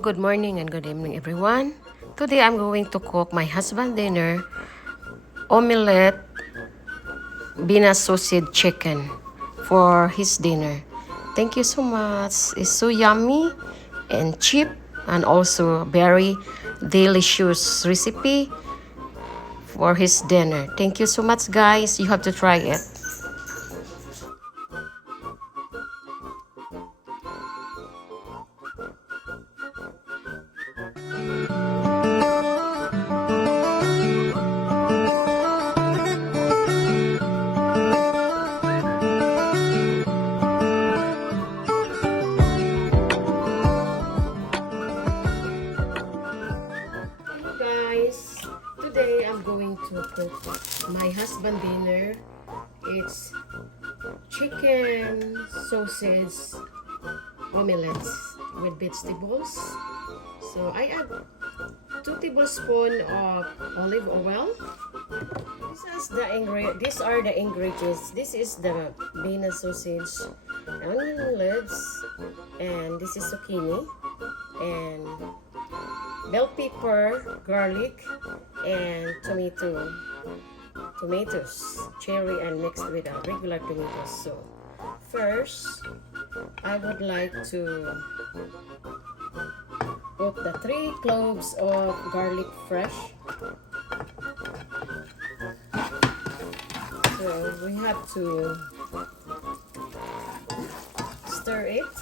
Good morning and good evening, everyone. Today I'm going to cook my husband dinner, omelette Vienna sausage chicken for his dinner. Thank you so much. It's so yummy and cheap and also very delicious recipe for his dinner. Thank you so much, guys. You have to try it. Hello guys, today I'm going to cook my husband dinner. It's chicken sausage omelets with vegetables. So I add 2 tablespoons of olive oil. These are the ingredients. This is the Vienna sausage, onion leaves, and this is zucchini, and bell pepper, garlic, and tomatoes, cherry, and mixed with regular tomatoes. So first, I would like to put the 3 cloves of garlic fresh. So we have to stir it.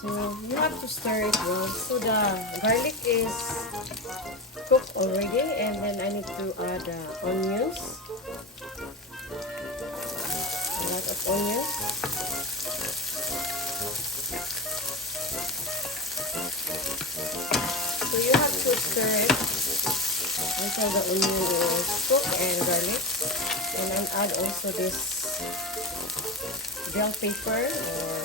So you have to stir it well. So the garlic is cooked already, and then I need to add onions. A lot of onions. So you have to stir it until the onion is cooked and garlic. And then add also this bell pepper or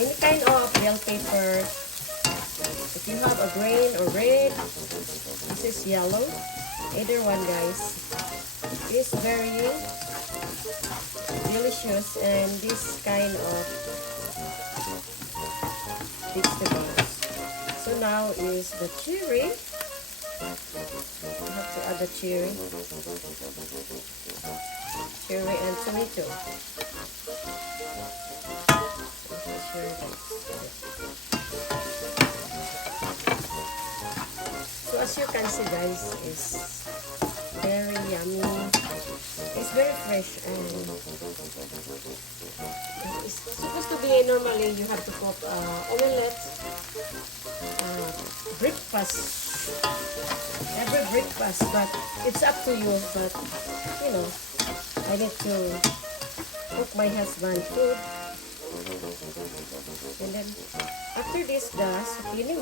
any kind of bell pepper. If you have a green or red, this is yellow. Either one, guys. It's very delicious, and this kind of vegetables. So now is the cherry. You have to add the cherry and tomato. So as you can see, guys, it's very yummy. It's very fresh, and it's supposed to be normally you have to cook omelette breakfast, every breakfast, but it's up to you. But you know, I need to cook my husband food. And then after this, the zucchini.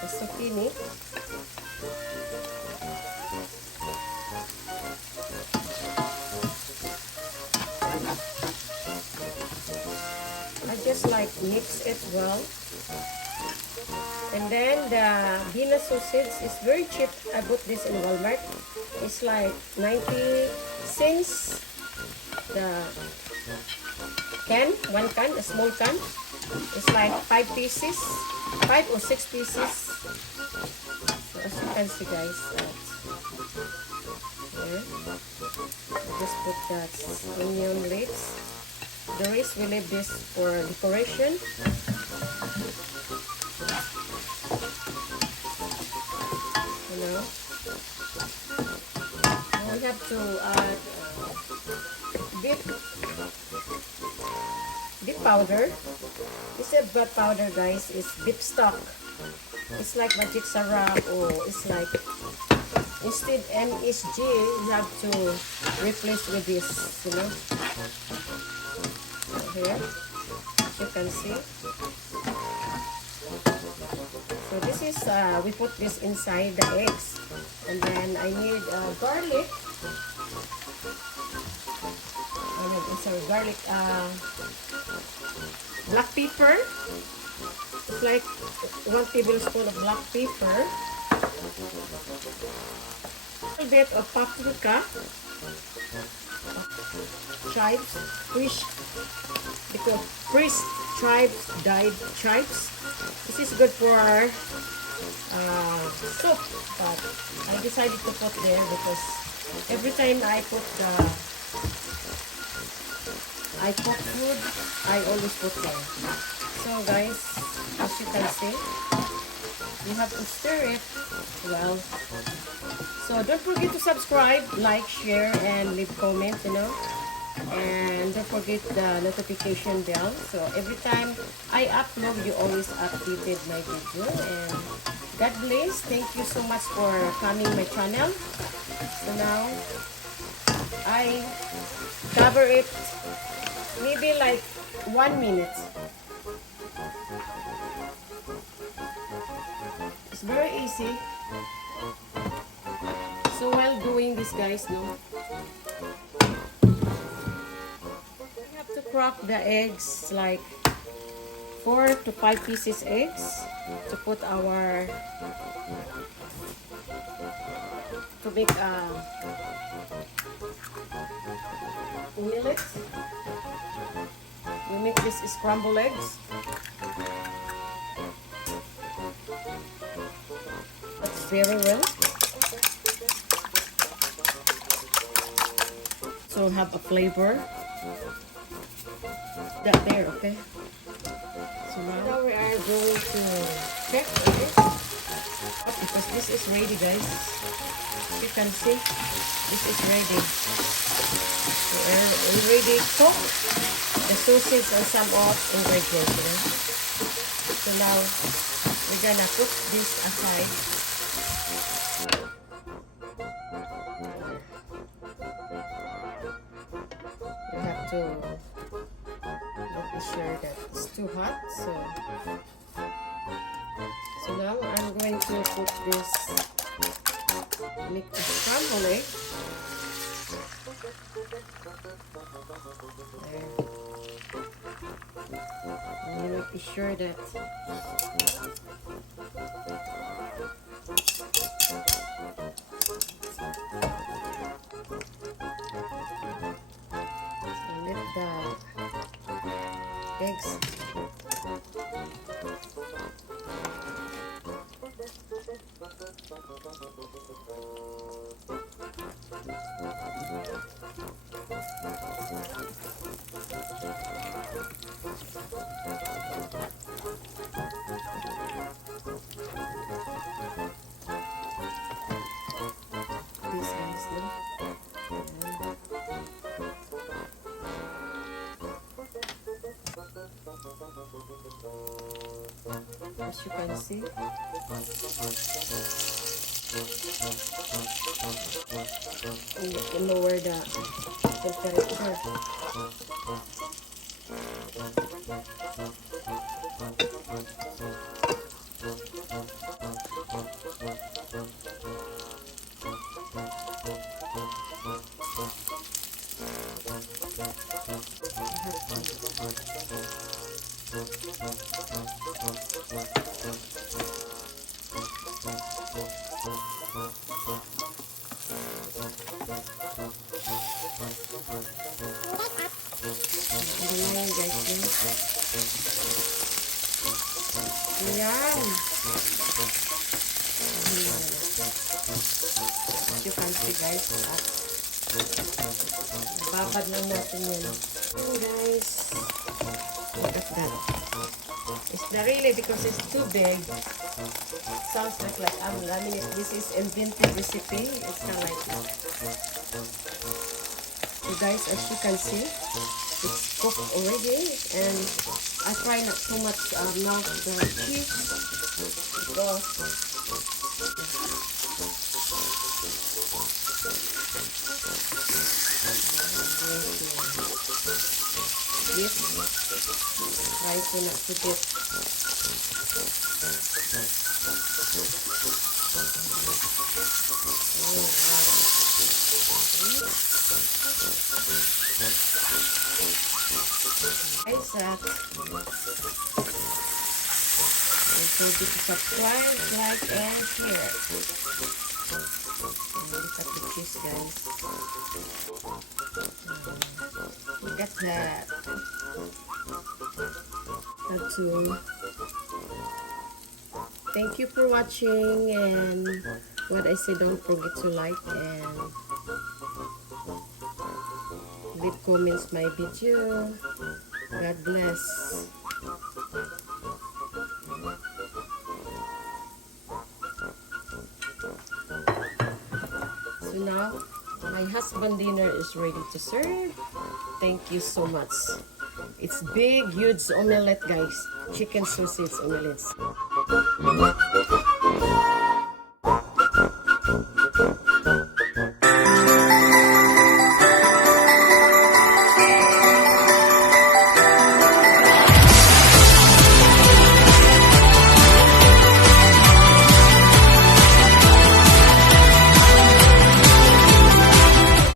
The zucchini. I just like mix it well. And then the Vienna sausage is very cheap. I bought this in Walmart. It's like 90 cents. The can, 1 can, a small can. It's like 5 pieces, 5 or 6 pieces. So as you can see, guys, here, just put that onion leaves. The rest we leave this for decoration. You know, we have to add beef powder. This is beef powder, guys. It's beef stock. It's like magic sarap, or it's like instead MSG, you have to replace with this, you know. So here, as you can see. So this is we put this inside the eggs, and then I need garlic. Garlic, black pepper. It's like 1 tablespoon of black pepper. bit of paprika, chives, fresh chives, dyed chives. This is good for soup, but I decided to put there because every time I cook food, I always put there. So guys, as you can see, you have to stir it well. So don't forget to subscribe, like, share, and leave comments, and don't forget the notification bell, so every time I upload, you always updated my video. And God bless. Thank you so much for coming my channel. So now I cover it maybe like 1 minute. It's very easy. So while doing this, guys, we have to crack the eggs like 4 to 5 pieces eggs to put to make omelet. We make this scrambled eggs. That's very well. So have a flavor. That there, okay? So now we are going to check it. Because this is ready, guys. You can see, this is ready. We already cooked the sausage and some of ingredients, So now we're gonna put this aside. We have to make sure that it's too hot. So now I'm going to put this, make a scrambled egg. There. I'm making sure that let the eggs as you can see. And lower the temperature. Ayan, guys. Ayan. As you can see, guys. Babad lang natin yun. Ayan, guys. Look at that. It's not really because it's too big. Sounds like I mean, this is invented recipe. It's kind of like that. So guys, as you can see, it's cooked already, and I try not too much melt the cheese because try to not to dip. Oh, wow. Guys, Don't forget to subscribe, like, and share. Look at the cheese, guys. Look at that. Cartoon. Thank you for watching, and what I say, don't forget to like and leave comments my video. God bless. So now, my husband dinner is ready to serve. Thank you so much. It's big, huge omelette, guys. Chicken sausage omelette.